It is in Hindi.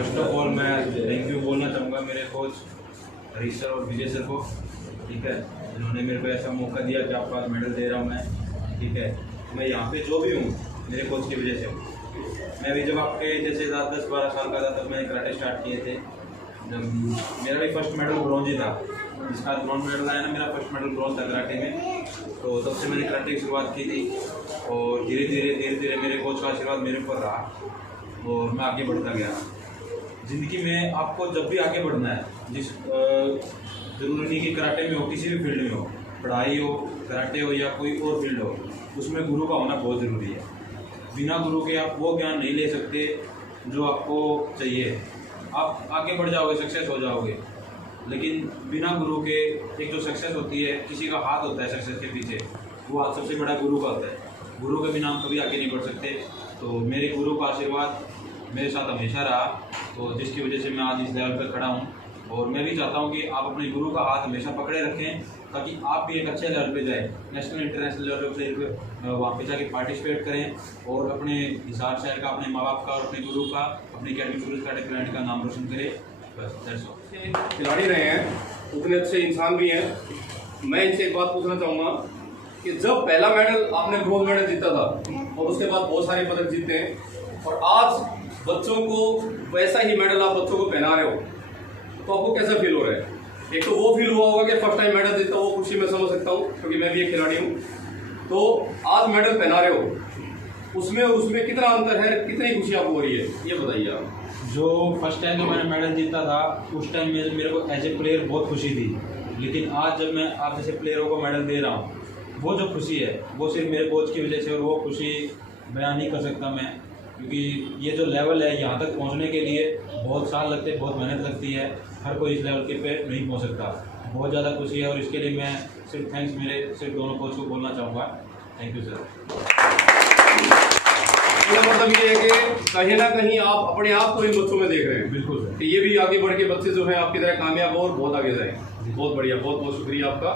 फर्स्ट ऑफ ऑल मैं थैंक यू बोलना चाहूँगा मेरे कोच हरीश सर और विजय सर को, ठीक है, जिन्होंने मेरे को ऐसा मौका दिया कि आपको आज मेडल दे रहा हूँ मैं, ठीक है। मैं यहाँ पे जो भी हूँ मेरे कोच की वजह से हूँ। मैं भी जब आपके जैसे 10-12 साल का था तब मैंने कराटे स्टार्ट किए थे। जब मेरा भी फर्स्ट मेडल ब्रॉन्ज ही था, जिसका ब्रॉन्ज मेडल आया ना, मेरा फर्स्ट मेडल ब्रॉन्ज था कराटे में। तो तब से मैंने कराटे की शुरुआत की थी और धीरे धीरे मेरे कोच का आशीर्वाद मेरे ऊपर रहा और मैं आगे बढ़ता गया। ज़िंदगी में आपको जब भी आगे बढ़ना है, ज़रूरी नहीं कि कराटे में हो, किसी भी फील्ड में हो, पढ़ाई हो, कराटे हो या कोई और फील्ड हो, उसमें गुरु का होना बहुत ज़रूरी है। बिना गुरु के आप वो ज्ञान नहीं ले सकते जो आपको चाहिए। आप आगे बढ़ जाओगे, सक्सेस हो जाओगे, लेकिन बिना गुरु के एक जो सक्सेस होती है, किसी का हाथ होता है सक्सेस के पीछे, वो हाथ सबसे बड़ा गुरु का होता है। गुरु के बिना हम कभी आगे नहीं बढ़ सकते। तो मेरे गुरु का आशीर्वाद मेरे साथ हमेशा रहा, तो जिसकी वजह से मैं आज इस लेवल पर खड़ा हूँ। और मैं भी चाहता हूँ कि आप अपने गुरु का हाथ हमेशा पकड़े रखें, ताकि आप भी एक अच्छे लेवल पे जाएँ, नेशनल इंटरनेशनल लेवल पे वहाँ पे जाके पार्टिसिपेट करें और अपने हिसाब शहर का, अपने माँ बाप का और अपने गुरु का, अपनी अकेडमी सूरज कराटे क्लाइंट का नाम रोशन करें। बस दैट्स ऑल। खिलाड़ी रहे हैं, उतने अच्छे इंसान भी हैं। मैं इनसे एक बात पूछना चाहूँगा कि जब पहला मेडल आपने ब्रॉन्ज मेडल जीता था और उसके बाद बहुत सारे पदक जीते हैं और आज बच्चों को वैसा ही मेडल आप बच्चों को पहना रहे हो, तो आपको कैसा फील हो रहा है? एक तो वो फील हुआ होगा कि फर्स्ट टाइम मेडल जीता, वो खुशी मैं समझ सकता हूँ क्योंकि मैं भी एक खिलाड़ी हूँ। तो आज मेडल पहना रहे हो, उसमें और उसमें कितना अंतर है, कितनी खुशी आपको हो रही है, ये बताइए आप। जो फर्स्ट टाइम जब मैंने मेडल जीता था उस टाइम मेरे को एज ए प्लेयर बहुत खुशी थी, लेकिन आज जब मैं आप जैसे प्लेयरों को मेडल दे रहा हूँ, वो जो खुशी है वो सिर्फ मेरे कोच की वजह से, और वो खुशी बयान नहीं कर सकता मैं, क्योंकि ये जो लेवल है यहाँ तक पहुँचने के लिए बहुत साल लगते हैं, बहुत मेहनत लगती है। हर कोई इस लेवल के पे नहीं पहुँच सकता। बहुत ज़्यादा खुशी है और इसके लिए मैं सिर्फ थैंक्स मेरे सिर्फ दोनों कोच को बोलना चाहूँगा। Thank you sir. मतलब ये है कि कहीं ना कहीं आप अपने आप को इन बच्चों में देख रहे हैं। बिल्कुल सर। कि ये भी आगे बढ़ के बच्चे जो हैं आपकी तरह कामयाब हो और बहुत आगे जाएं। बहुत बढ़िया, बहुत बहुत शुक्रिया आपका।